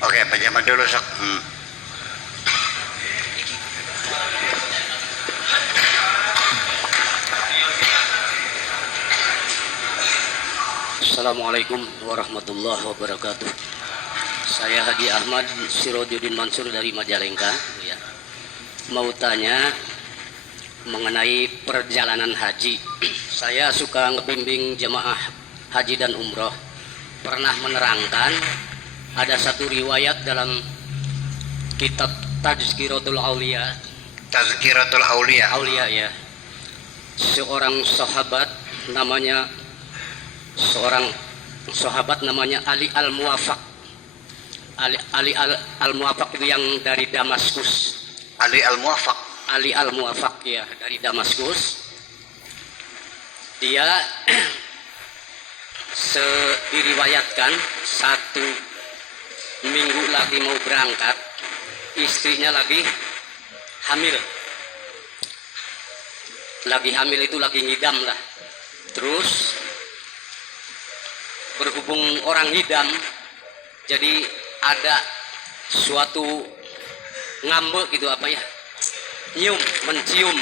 Oke, pejabat dulu sok. Assalamualaikum warahmatullahi wabarakatuh. Saya Haji Ahmad Sirojudin Mansur dari Majalengka. Ya. Mau tanya mengenai perjalanan haji. Saya suka ngebimbing jemaah haji dan umroh. Pernah menerangkan ada satu riwayat dalam kitab Tazkiratul Aulia. Tazkiratul Aulia. Aulia ya. Seorang sahabat namanya Ali Al-Muwafaq. Ali Al-Muwafaq itu yang dari Damaskus. Ali Al-Muwafaq. Ali Al-Muwafaq ya, dari Damaskus. Dia diriwayatkan 1 minggu lagi mau berangkat, istrinya lagi hamil. Lagi hamil itu lagi ngidam lah. Terus berhubung orang ngidam, jadi ada suatu ngambek gitu apa ya, mencium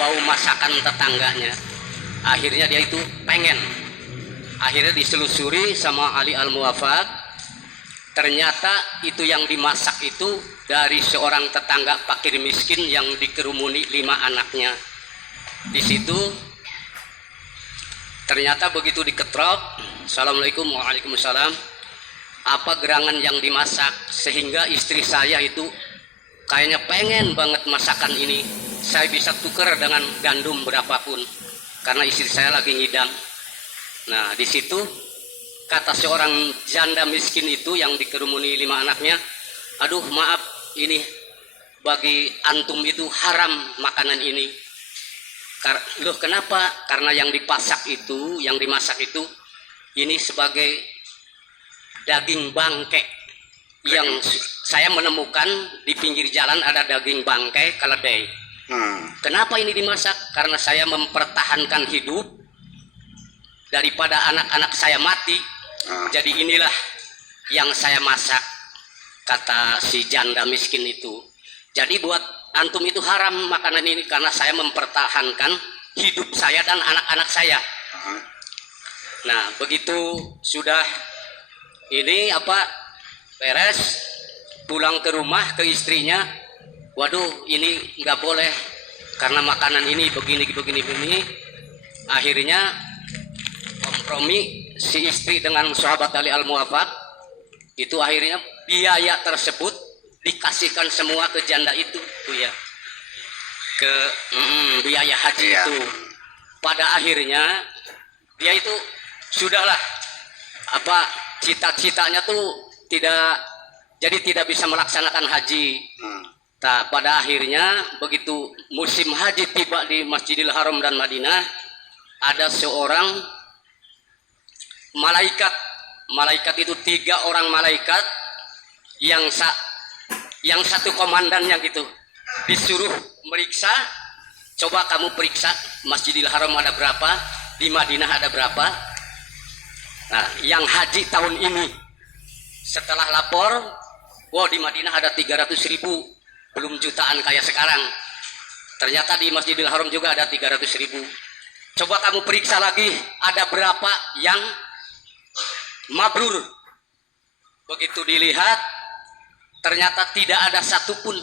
bau masakan tetangganya. Akhirnya dia itu akhirnya diselusuri sama Ali Al-Muwafaq. Ternyata itu yang dimasak itu dari seorang tetangga fakir miskin yang dikerumuni 5 anaknya. Di situ ternyata begitu diketrok, Assalamualaikum, waalaikumsalam, apa gerangan yang dimasak sehingga istri saya itu kayaknya pengen banget masakan ini. Saya bisa tukar dengan gandum berapapun karena istri saya lagi ngidam. Nah, di situ kata seorang janda miskin itu yang dikerumuni 5 anaknya, aduh maaf, ini bagi antum itu haram makanan ini. Loh kenapa? Karena yang dimasak itu ini sebagai daging bangkai. Yang saya menemukan di pinggir jalan ada daging bangkai keledai. Kenapa ini dimasak? Karena saya mempertahankan hidup daripada anak-anak saya mati. Jadi inilah yang saya masak, kata si janda miskin itu. Jadi buat antum itu haram makanan ini karena saya mempertahankan hidup saya dan anak-anak saya. Nah, begitu sudah ini beres, pulang ke rumah ke istrinya, waduh ini nggak boleh karena makanan ini begini. Akhirnya kompromi si istri dengan sahabat Ali Al-Muwafaq itu, akhirnya biaya tersebut dikasihkan semua ke janda itu tuh ya, ke biaya haji iya. Itu pada akhirnya dia itu sudahlah cita-citanya tuh tidak bisa melaksanakan haji. Nah, pada akhirnya begitu musim haji tiba di Masjidil Haram dan Madinah, ada seorang malaikat itu 3 orang malaikat yang satu komandannya gitu, disuruh meriksa, coba kamu periksa Masjidil Haram ada berapa, di Madinah ada berapa. Nah, yang haji tahun ini setelah lapor, di Madinah ada 300.000, belum jutaan kayak sekarang. Ternyata di Masjidil Haram juga ada 300.000. Coba kamu periksa lagi ada berapa yang mabrur. Begitu dilihat, ternyata tidak ada satupun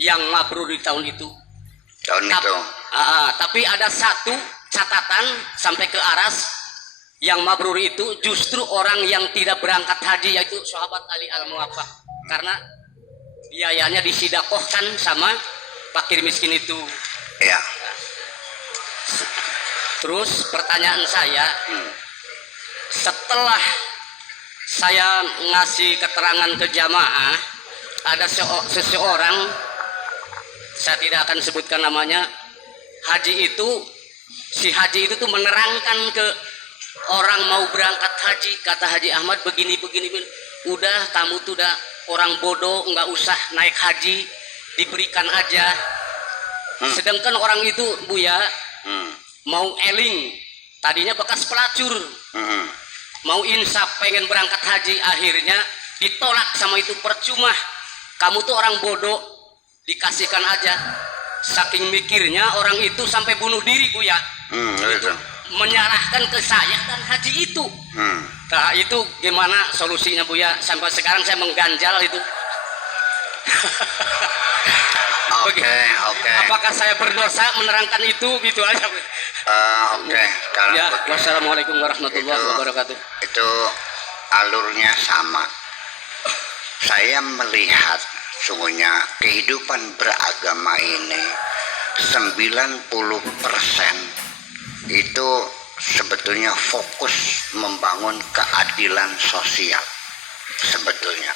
yang mabrur di tahun itu. Tapi ada satu catatan sampai ke aras, yang mabrur itu justru orang yang tidak berangkat haji, yaitu sahabat Ali Al-Muwafaq, karena biayanya disidakohkan sama fakir miskin itu. Iya. Terus pertanyaan saya, setelah saya ngasih keterangan ke jamaah, ada seseorang, saya tidak akan sebutkan namanya, si haji itu tuh menerangkan ke orang mau berangkat haji, kata Haji Ahmad begini. Udah, kamu tuh udah orang bodoh, nggak usah naik haji, diberikan aja. Sedangkan orang itu Buya mau eling, tadinya bekas pelacur, mau insaf pengen berangkat haji, akhirnya ditolak sama itu percuma. Kamu tuh orang bodoh, dikasihkan aja. Saking mikirnya orang itu sampai bunuh diri, Buya. Gitu. Menyerahkan ke saya dan haji itu. Nah itu gimana solusinya, Buya? Sampai sekarang saya mengganjal itu. Oke. Apakah saya berdosa menerangkan itu? Gitu aja, Bu. Oke. Sekarang Ya, begini. wassalamualaikum warahmatullahi wabarakatuh. Itu alurnya sama. Saya melihat sungguhnya kehidupan beragama ini 90% itu sebetulnya fokus membangun keadilan sosial. Sebetulnya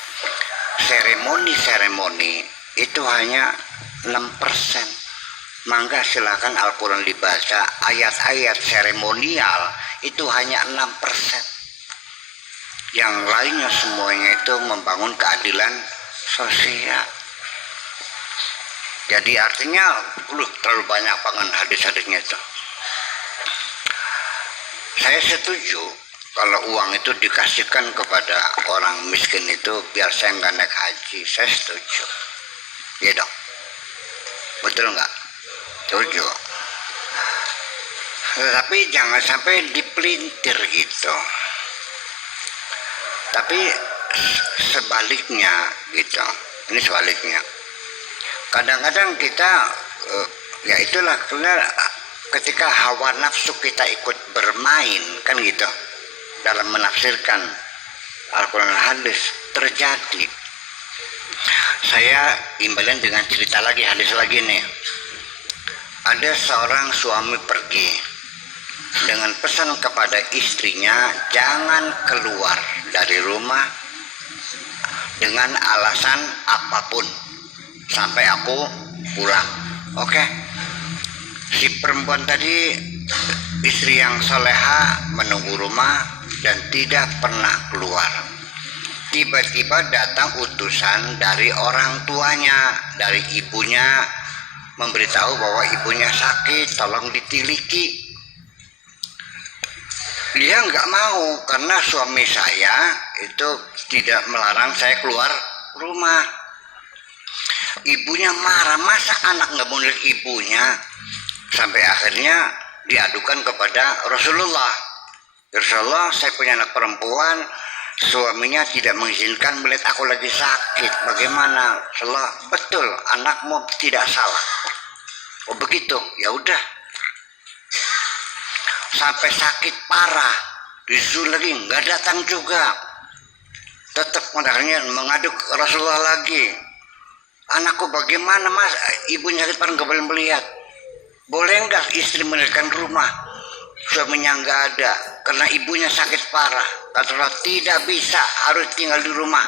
seremoni itu hanya 6%. Mangga silakan Al-Quran dibaca, ayat-ayat seremonial itu hanya 6%. Yang lainnya semuanya itu membangun keadilan sosial. Jadi artinya terlalu banyak banget hadis-hadisnya itu. Saya setuju kalau uang itu dikasihkan kepada orang miskin itu biar saya nggak naik haji, saya setuju. Ya dong, betul nggak? Setuju. Tapi jangan sampai dipelintir gitu. Tapi sebaliknya gitu, ini sebaliknya. Kadang-kadang kita ya itulah ketika hawa nafsu kita ikut bermain kan gitu dalam menafsirkan Al-Quran hadis terjadi. Saya imbalian dengan cerita lagi, hadis lagi nih. Ada seorang suami pergi dengan pesan kepada istrinya jangan keluar dari rumah dengan alasan apapun sampai aku pulang. Oke. Si perempuan tadi istri yang soleha menunggu rumah dan tidak pernah keluar. Tiba-tiba datang utusan dari orang tuanya, dari ibunya, memberitahu bahwa ibunya sakit, tolong ditiliki. Dia nggak mau karena suami saya itu tidak melarang saya keluar rumah. Ibunya marah, masa anak nggak mau lihat ibunya? Sampai akhirnya diadukan kepada Rasulullah. Rasulullah, saya punya anak perempuan, suaminya tidak mengizinkan melihat aku lagi sakit. Bagaimana? Rasulullah, betul, anakmu tidak salah. Oh begitu, ya udah. Sampai sakit parah, disuruh lagi nggak datang juga. Tetap akhirnya mengadu ke Rasulullah lagi. Anakku bagaimana mas? Ibunya sakit parah nggak boleh melihat. Boleh nggak istri meninggalkan rumah? Suaminya nggak ada karena ibunya sakit parah. Kata tidak bisa, harus tinggal di rumah.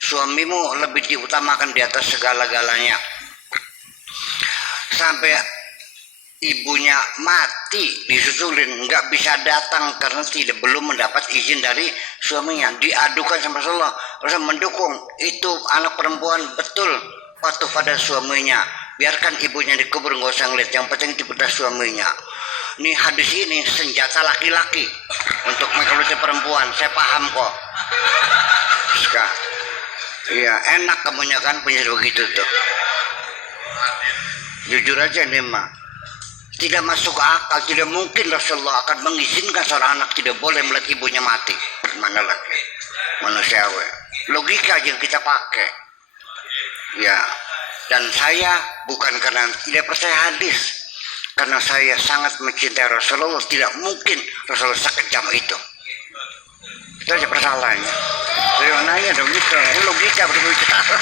Suamimu lebih diutamakan di atas segala-galanya. Sampai ibunya mati disusulin, nggak bisa datang karena belum mendapat izin dari suaminya. Diadukan sama Rasulullah. Rasulullah mendukung itu anak perempuan betul patuh pada suaminya. Biarkan ibunya dikubur, nggak usah ngeliat. Yang penting itu pada suaminya. Ini hadis ini senjata laki-laki untuk menggeluti perempuan. Saya paham kok. Iya enak kamunya kan punya begitu tuh. Jujur aja nih mah. Tidak masuk akal, tidak mungkin Rasulullah akan mengizinkan seorang anak tidak boleh melihat ibunya mati. Mana lagi manusiawi. Logika yang kita pakai. Ya. Dan saya bukan karena tidak percaya hadis, karena saya sangat mencintai Rasulullah. Tidak mungkin Rasulullah sekejam itu. Itu aja persoalannya. Saya nanya dong gitu, logika berbicara.